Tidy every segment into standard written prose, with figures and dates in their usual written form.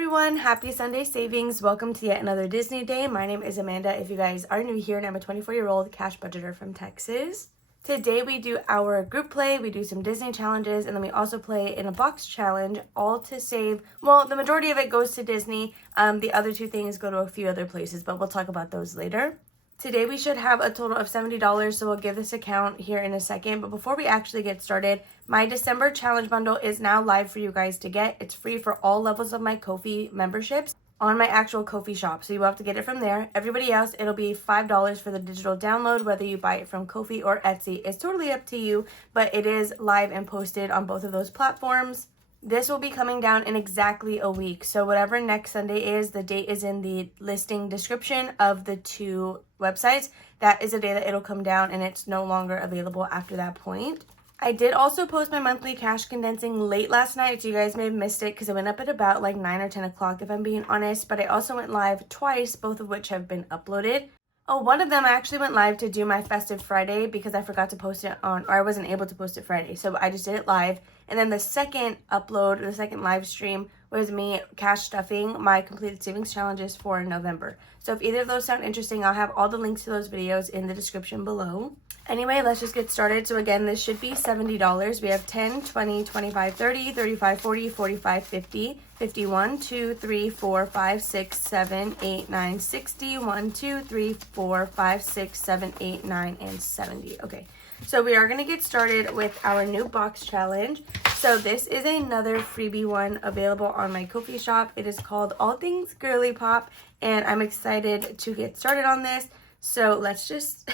everyone, happy Sunday savings. Welcome to yet another Disney day. My name is Amanda if you guys are new here, and I'm a 24-year-old cash budgeter from Texas. Today we do our group play, we do some Disney challenges, and then we also play in a box challenge, all to save, well, the majority of it goes to Disney. The other two things go to a few other places, but we'll talk about those later. Today we should have a total of $70, so we'll give this account here in a second. But before we actually get started, my December challenge bundle is now live for you guys to get. It's free for all levels of my Ko-fi memberships on my actual Ko-fi shop, so you will have to get it from there. Everybody else, it'll be $5 for the digital download, whether you buy it from Ko-fi or Etsy. It's totally up to you, but it is live and posted on both of those platforms. This will be coming down in exactly a week. So whatever next Sunday is, the date is in the listing description of the two websites. That is the day that it'll come down, and it's no longer available after that point. I did also post my monthly cash condensing late last night, so you guys may have missed it because it went up at about like 9 or 10 o'clock if I'm being honest. But I also went live twice, both of which have been uploaded. Oh, one of them I actually went live to do my festive Friday because I forgot to post it on, or I wasn't able to post it Friday. So I just did it live. And then the second upload, the second live stream was me cash stuffing my completed savings challenges for November. So if either of those sound interesting, I'll have all the links to those videos in the description below. Anyway, let's just get started. So again, this should be $70. We have 10, 20, 25, 30, 35, 40, 45, 50, 51, 2, 3, 4, 5, 6, 7, 8, 9, 60, 1, 2, 3, 4, 5, 6, 7, 8, 9, and 70. Okay, so we are going to get started with our new box challenge. So this is another freebie one available on my Ko-fi shop. It is called All Things Girly Pop, and I'm excited to get started on this. So let's just...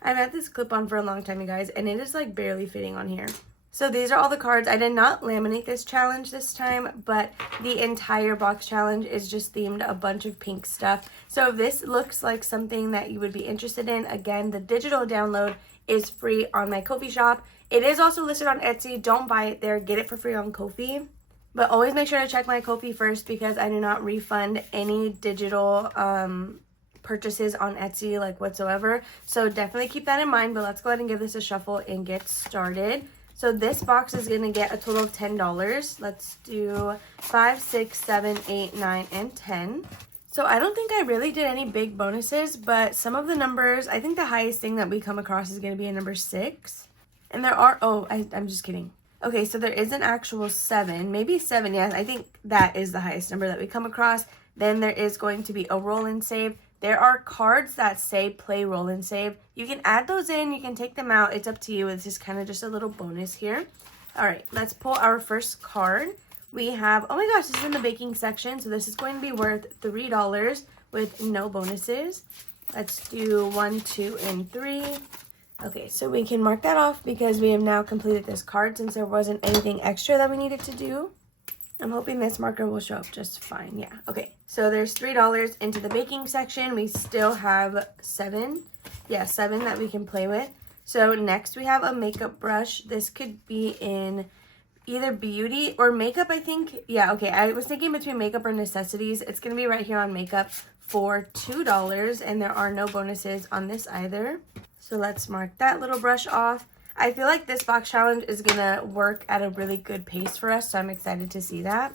I've had this clip on for a long time, you guys, and it is like barely fitting on here. So these are all the cards. I did not laminate this challenge this time, but the entire box challenge is just themed a bunch of pink stuff. So if this looks like something that you would be interested in, again, the digital download is free on my Ko-fi shop. It is also listed on Etsy. Don't buy it there. Get it for free on Ko-fi. But always make sure to check my Ko-fi first because I do not refund any digital purchases on Etsy like whatsoever. So definitely keep that in mind. But let's go ahead and give this a shuffle and get started. So this box is going to get a total of $10. Let's do 5, 6, 7, 8, 9, and 10. So I don't think I really did any big bonuses, but some of the numbers, I think the highest thing that we come across is going to be a number 6. And there are, I'm just kidding. Okay, so there is an actual 7, maybe 7, yeah, I think that is the highest number that we come across. Then there is going to be a roll and save. There are cards that say play, roll, and save. You can add those in, you can take them out. It's up to you. It's just kind of just a little bonus here. All right, let's pull our first card. We have, oh my gosh, this is in the baking section. So this is going to be worth $3 with no bonuses. Let's do 1, 2, and 3. Okay, so we can mark that off because we have now completed this card since there wasn't anything extra that we needed to do. I'm hoping this marker will show up just fine. Yeah, okay. So there's $3 into the baking section. We still have 7. Yeah, 7 that we can play with. So next we have a makeup brush. This could be in either beauty or makeup, I think. Yeah, okay. I was thinking between makeup or necessities. It's going to be right here on makeup for $2. And there are no bonuses on this either. So let's mark that little brush off. I feel like this box challenge is going to work at a really good pace for us, so I'm excited to see that.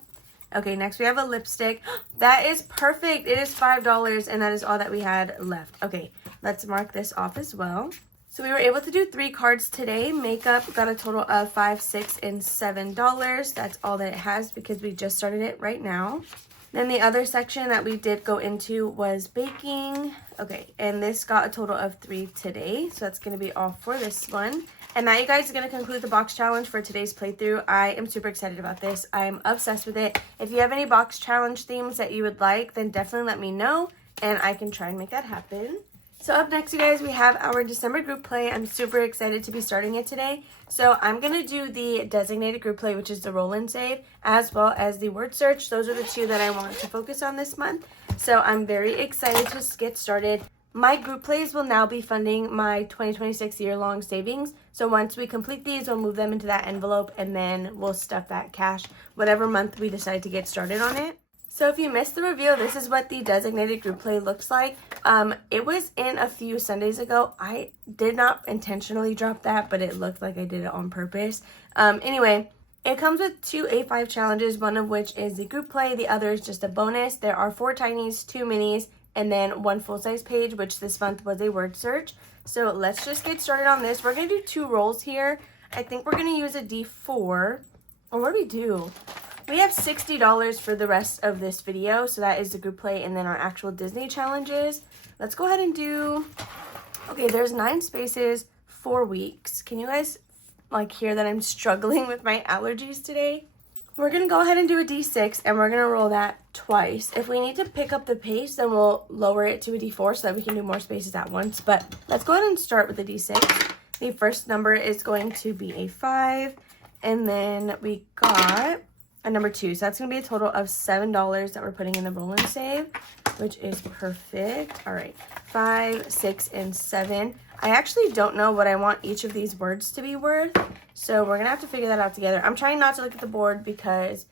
Okay, next we have a lipstick. That is perfect. It is $5, and that is all that we had left. Okay, let's mark this off as well. So we were able to do 3 cards today. Makeup got a total of $5, $6, and $7. That's all that it has because we just started it right now. Then the other section that we did go into was baking. Okay, and this got a total of 3 today. So that's going to be all for this one. And that, you guys, is going to conclude the box challenge for today's playthrough. I am super excited about this. I'm obsessed with it. If you have any box challenge themes that you would like, then definitely let me know, and I can try and make that happen. So up next, you guys, we have our December group play. I'm super excited to be starting it today. So I'm going to do the designated group play, which is the roll and save, as well as the word search. Those are the 2 that I want to focus on this month. So I'm very excited to get started. My group plays will now be funding my 2026 year-long savings. So once we complete these, we'll move them into that envelope, and then we'll stuff that cash whatever month we decide to get started on it. So if you missed the reveal, this is what the designated group play looks like. It was in a few Sundays ago. I did not intentionally drop that, but it looked like I did it on purpose. Anyway, It comes with 2 A5 challenges, one of which is the group play, the other is just a bonus. There are 4 tinies, 2 minis, and then 1 full-size page, which this month was a word search. So let's just get started on this. We're going to do 2 rolls here. I think we're going to use a D4. Or what do we do? We have $60 for the rest of this video, so that is the group play and then our actual Disney challenges. Let's go ahead and do, okay, there's 9 spaces, 4 weeks. Can you guys like hear that I'm struggling with my allergies today? We're gonna go ahead and do a D6 and we're gonna roll that twice. If we need to pick up the pace, then we'll lower it to a D4 so that we can do more spaces at once. But let's go ahead and start with the D6. The first number is going to be a 5, and then we got a number 2, so that's going to be a total of $7 that we're putting in the roll and save, which is perfect. All right, 5, 6, and 7. I actually don't know what I want each of these words to be worth, so we're going to have to figure that out together. I'm trying not to look at the board because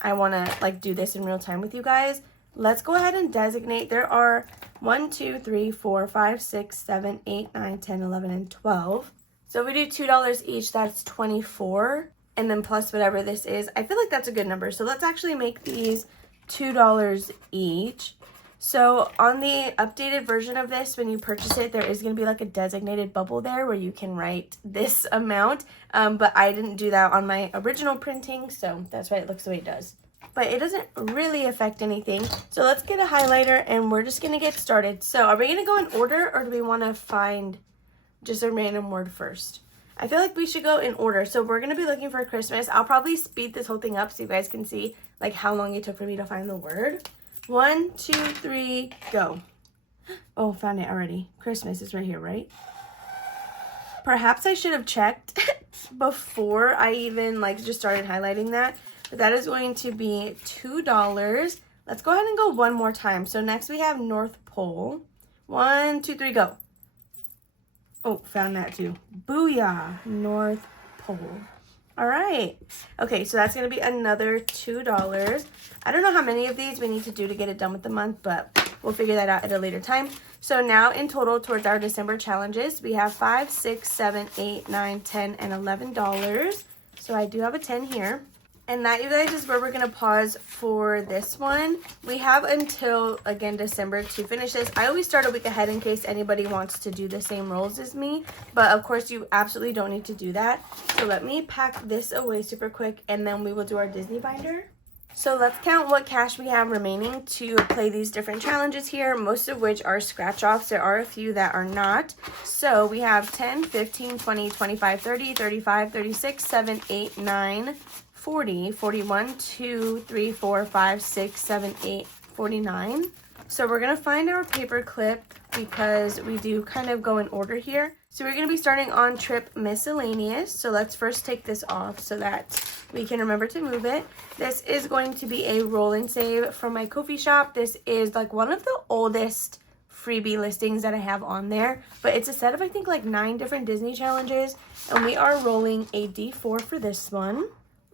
I want to like do this in real time with you guys. Let's go ahead and designate. There are 1, 2, 3, 4, 5, 6, 7, 8, 9, 10, 11, and 12. So if we do $2 each, that's 24. And then plus whatever this is. I feel like that's a good number. So let's actually make these $2 each. So on the updated version of this, when you purchase it, there is going to be like a designated bubble there where you can write this amount. But I didn't do that on my original printing, so that's why it looks the way it does. But it doesn't really affect anything. So let's get a highlighter and we're just going to get started. So are we going to go in order or do we want to find just a random word first? I feel like we should go in order. So we're going to be looking for Christmas. I'll probably speed this whole thing up so you guys can see like how long it took for me to find the word. 1, 2, 3, go. Oh, found it already. Christmas is right here, right? Perhaps I should have checked before I even like just started highlighting that. But that is going to be $2. Let's go ahead and go one more time. So next we have North Pole. 1, 2, 3, go. Oh, found that too. Booyah, North Pole. All right. Okay, so that's going to be another $2. I don't know how many of these we need to do to get it done with the month, but we'll figure that out at a later time. So now in total towards our December challenges, we have $5, 6, 7, 8, 9, 10, and $11. So I do have a 10 here. And that, you guys, is where we're going to pause for this one. We have until, again, December to finish this. I always start a week ahead in case anybody wants to do the same rolls as me. But, of course, you absolutely don't need to do that. So let me pack this away super quick, and then we will do our Disney binder. So let's count what cash we have remaining to play these different challenges here, most of which are scratch-offs. There are a few that are not. So we have 10, 15, 20, 25, 30, 35, 36, 7, 8, 9, 40, 41, 2, 3, 4, 5, 6, 7, 8, 49. So we're going to find our paper clip because we do kind of go in order here. So we're going to be starting on trip miscellaneous. So let's first take this off so that we can remember to move it. This is going to be a roll and save from my Ko-fi shop. This is like one of the oldest freebie listings that I have on there, but it's a set of I think like 9 different Disney challenges, and we are rolling a D4 for this one.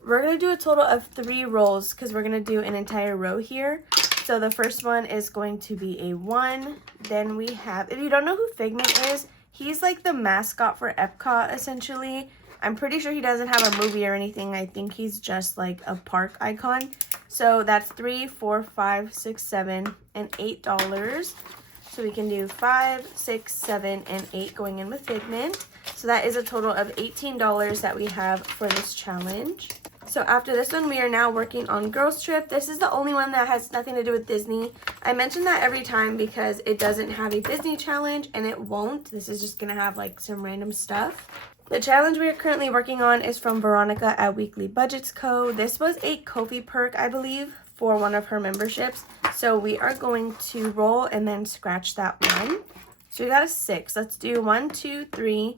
We're going to do a total of 3 rolls because we're going to do an entire row here. So the first one is going to be a 1. Then we have, if you don't know who Figment is, he's like the mascot for Epcot essentially. I'm pretty sure he doesn't have a movie or anything. I think he's just like a park icon. So that's 3, 4, 5, 6, 7, and $8. So we can do 5, 6, 7, and 8 going in with Figment. So that is a total of $18 that we have for this challenge. So after this one, we are now working on Girls Trip. This is the only one that has nothing to do with Disney. I mention that every time because it doesn't have a Disney challenge, and it won't. This is just going to have like some random stuff. The challenge we are currently working on is from Veronica at Weekly Budgets Co. This was a Ko-fi perk, I believe, for one of her memberships. So we are going to roll and then scratch that one. So we got a 6. Let's do 1, 2, 3,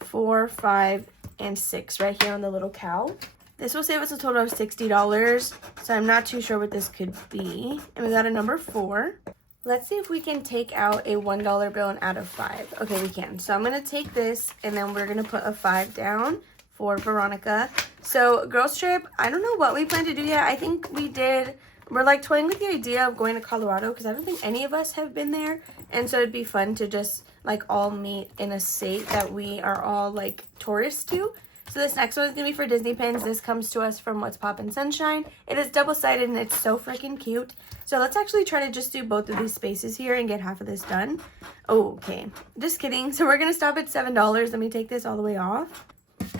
4, 5, and 6 right here on the little cow. This will save us a total of $60, so I'm not too sure what this could be. And we got a number 4. Let's see if we can take out a $1 bill and add a 5. Okay, we can. So I'm going to take this, and then we're going to put a 5 down for Veronica. So Girls Trip, I don't know what we plan to do yet. I think we're like toying with the idea of going to Colorado because I don't think any of us have been there. And so it'd be fun to just like all meet in a state that we are all like tourists to. So this next one is going to be for Disney pins. This comes to us from What's Poppin' Sunshine. It is double-sided and it's so freaking cute. So let's actually try to just do both of these spaces here and get half of this done. Oh, okay. Just kidding. So we're going to stop at $7. Let me take this all the way off.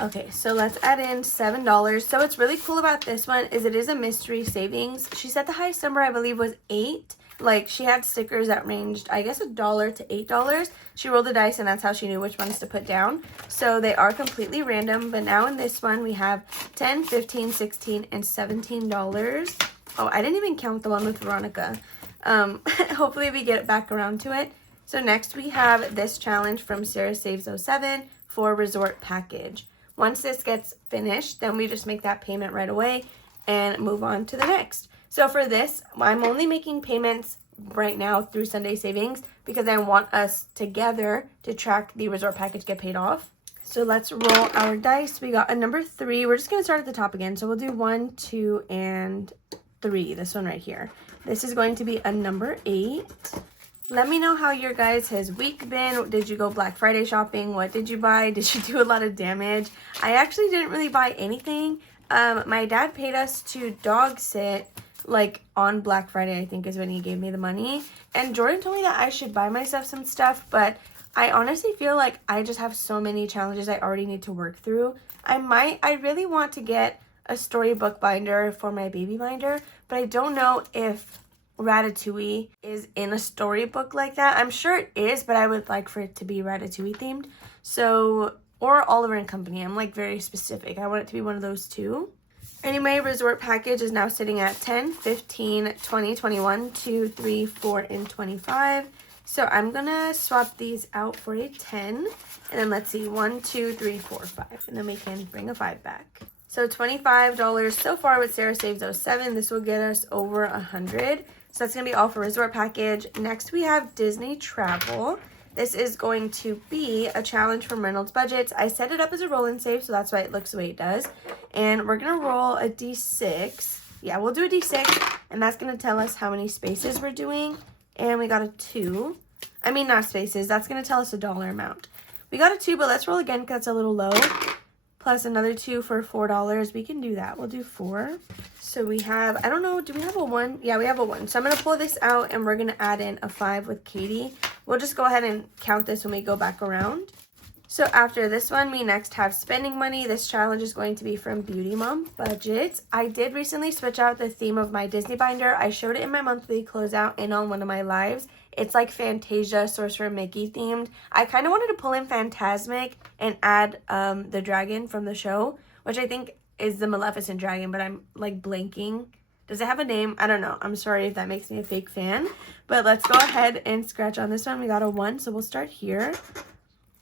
Okay, so let's add in $7. So what's really cool about this one is it is a mystery savings. She said the highest number, I believe, was 8. Like, she had stickers that ranged, I guess, $1 to $8. She rolled the dice, and that's how she knew which ones to put down. So they are completely random. But now in this one, we have $10, $15, $16, and $17. Oh, I didn't even count the one with Veronica. Hopefully we get back around to it. So next we have this challenge from Sarah Saves 07 for Resort Package. Once this gets finished, then we just make that payment right away and move on to the next. So for this, I'm only making payments right now through Sunday Savings because I want us together to track the resort package get paid off. So let's roll our dice. We got a number 3. We're just going to start at the top again. So we'll do 1, 2, and 3. This one right here. This is going to be a number 8. Let me know how your guys' week been. Did you go Black Friday shopping? What did you buy? Did you do a lot of damage? I actually didn't really buy anything. My dad paid us to dog sit like on Black Friday, I think is when he gave me the money. And Jordan told me that I should buy myself some stuff, but I honestly feel like I just have so many challenges I already need to work through. I really want to get a storybook binder for my baby binder, but I don't know if Ratatouille is in a storybook like that. I'm sure it is, but I would like for it to be Ratatouille themed. So, or Oliver and Company. I'm like very specific. I want it to be one of those two. Anyway, resort package is now sitting at 10, 15, 20, 21, 2, 3, 4, and 25. So I'm gonna swap these out for a 10. And then let's see, 1, 2, 3, 4, 5. And then we can bring a 5 back. So $25 so far with Sarah Saves 07. This will get us over 100. So that's going to be all for resort package. Next, we have Disney Travel. This is going to be a challenge from Reynolds Budgets. I set it up as a roll and save, so that's why it looks the way it does. And we're going to roll a D6. Yeah, we'll do a D6, and that's going to tell us how many spaces we're doing. And we got a 2. I mean, not spaces. That's going to tell us a dollar amount. We got a 2, but let's roll again because that's a little low. Plus another 2 for $4. We can do that. We'll do 4. So we have, I don't know, do we have a 1? Yeah, we have a 1. So I'm going to pull this out and we're going to add in a 5 with Katie. We'll just go ahead and count this when we go back around. So after this one, we next have spending money. This challenge is going to be from Beauty Mom Budgets. I did recently switch out the theme of my Disney binder. I showed it in my monthly closeout and on one of my lives. It's like Fantasia, Sorcerer Mickey themed. I kind of wanted to pull in Fantasmic and add the dragon from the show, which I think is the Maleficent dragon, but I'm like blanking. Does it have a name? I don't know. I'm sorry if that makes me a fake fan. But let's go ahead and scratch on this one. We got a 1, so we'll start here.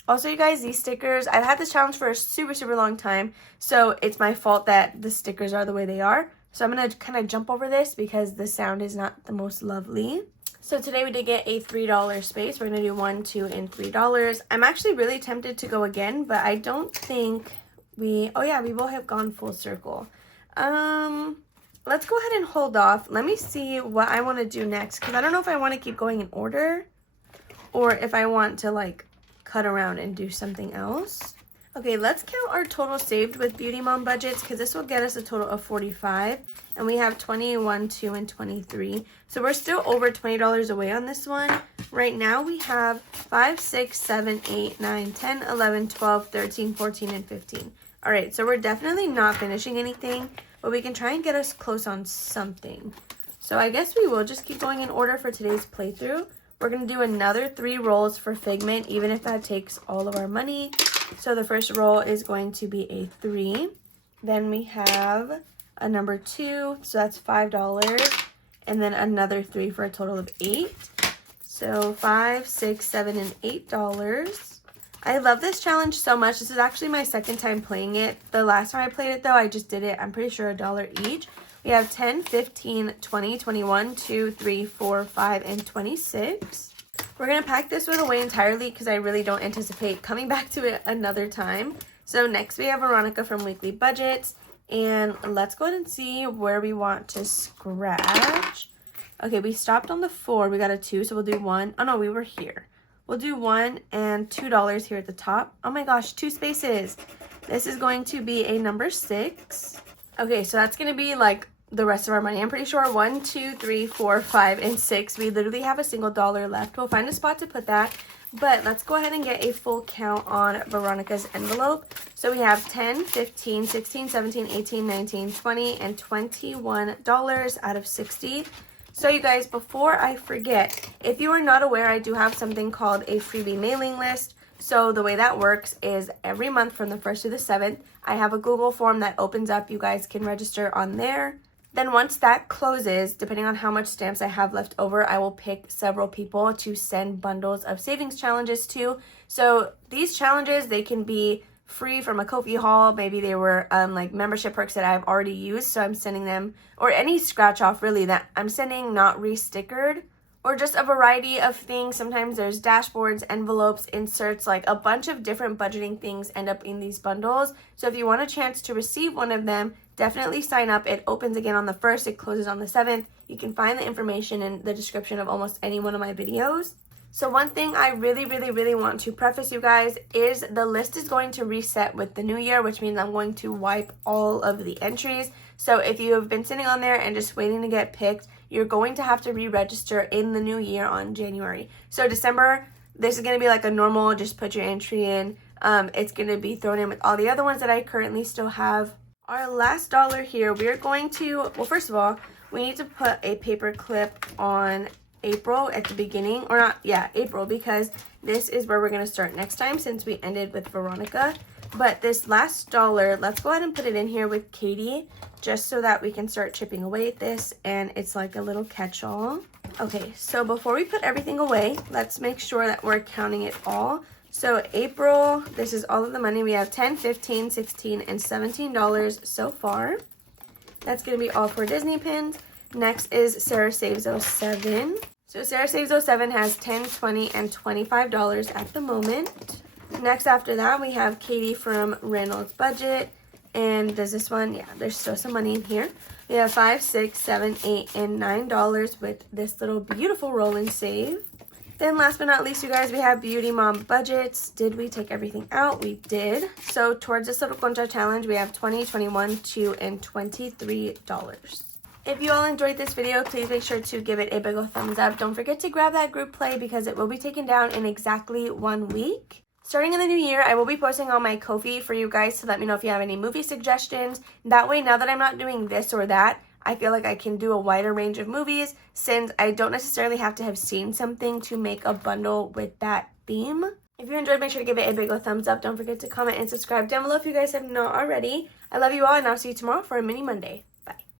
Also, you guys, these stickers, I've had this challenge for a super, super long time. So it's my fault that the stickers are the way they are. So I'm going to kind of jump over this because the sound is not the most lovely. So today we did get a $3 space. We're going to do 1, 2, and $3. I'm actually really tempted to go again, but I don't think we will have gone full circle. Let's go ahead and hold off. Let me see what I want to do next, because I don't know if I want to keep going in order or if I want to like cut around and do something else. Okay, let's count our total saved with Beauty Mom Budgets, because this will get us a total of 45, and we have 21, 2, and 23. So we're still over $20 away on this one. Right now we have 5, 6, 7, 8, 9, 10, 11, 12, 13, 14, and 15. All right, so we're definitely not finishing anything, but we can try and get us close on something. So I guess we will just keep going in order for today's playthrough. We're going to do another 3 rolls for Figment, even if that takes all of our money. So the first roll is going to be a 3. Then we have a number 2, so that's $5. And then another 3 for a total of 8. So $5, $6, $7, and $8. I love this challenge so much. This is actually my second time playing it. The last time I played it, though, I just did it, I'm pretty sure, $1 each. We have 10, 15, 20, 21, 2, 3, 4, 5, and 26. We're going to pack this one away entirely because I really don't anticipate coming back to it another time. So next we have Veronica from Weekly Budgets. And let's go ahead and see where we want to scratch. Okay, we stopped on the 4. We got a 2, so we'll do 1. Oh, no, we were here. We'll do $1 and $2 here at the top. Oh my gosh, 2 spaces. This is going to be a number 6. Okay, so that's going to be like the rest of our money. I'm pretty sure 1, 2, 3, 4, 5, and 6. We literally have a single dollar left. We'll find a spot to put that. But let's go ahead and get a full count on Veronica's envelope. So we have 10, 15, 16, 17, 18, 19, 20, and $21 out of 60. So you guys, before I forget, if you are not aware, I do have something called a freebie mailing list. So the way that works is every month from the 1st to the 7th, I have a Google form that opens up. You guys can register on there. Then once that closes, depending on how much stamps I have left over, I will pick several people to send bundles of savings challenges to. So these challenges, they can be free from a Ko-fi haul. Maybe they were like membership perks that I've already used, so I'm sending them, or any scratch off really that I'm sending, not re-stickered, or just a variety of things. Sometimes there's dashboards, envelopes, inserts, like a bunch of different budgeting things end up in these bundles. So if you want a chance to receive one of them, definitely sign up. It opens again on the 1st, it closes on the 7th. You can find the information in the description of almost any one of my videos. So one thing I really want to preface you guys is the list is going to reset with the new year, which means I'm going to wipe all of the entries. So if you have been sitting on there and just waiting to get picked, you're going to have to re-register in the new year on January. So December, this is going to be like a normal, just put your entry in. It's going to be thrown in with all the other ones that I currently still have. Our last dollar here, we're going to, well, first of all, we need to put a paper clip on April at the beginning, or not, yeah, April, because this is where we're going to start next time since we ended with Veronica. But this last dollar, let's go ahead and put it in here with Katie, just so that we can start chipping away at this, and it's like a little catch-all. Okay, so before we put everything away, let's make sure that we're counting it all. So April, this is all of the money. We have $10, $15, $16, and $17 so far. That's going to be all for Disney pins. Next is Sarah Saves 07. So Sarah Saves 07 has $10, $20, and $25 at the moment. Next after that, we have Katie from Reynolds Budget. And does this one, yeah, there's still some money in here. We have $5, $6, $7, $8, and $9 with this little beautiful roll and save. Then last but not least, you guys, we have Beauty Mom Budgets. Did we take everything out? We did. So towards this little concha challenge, we have $20, $21, $2, and $23. If you all enjoyed this video, please make sure to give it a big ol' thumbs up. Don't forget to grab that group play because it will be taken down in exactly 1 week. Starting in the new year, I will be posting on my Ko-fi for you guys to let me know if you have any movie suggestions. That way, now that I'm not doing this or that, I feel like I can do a wider range of movies since I don't necessarily have to have seen something to make a bundle with that theme. If you enjoyed, make sure to give it a big ol' thumbs up. Don't forget to comment and subscribe down below if you guys have not already. I love you all, and I'll see you tomorrow for a mini Monday.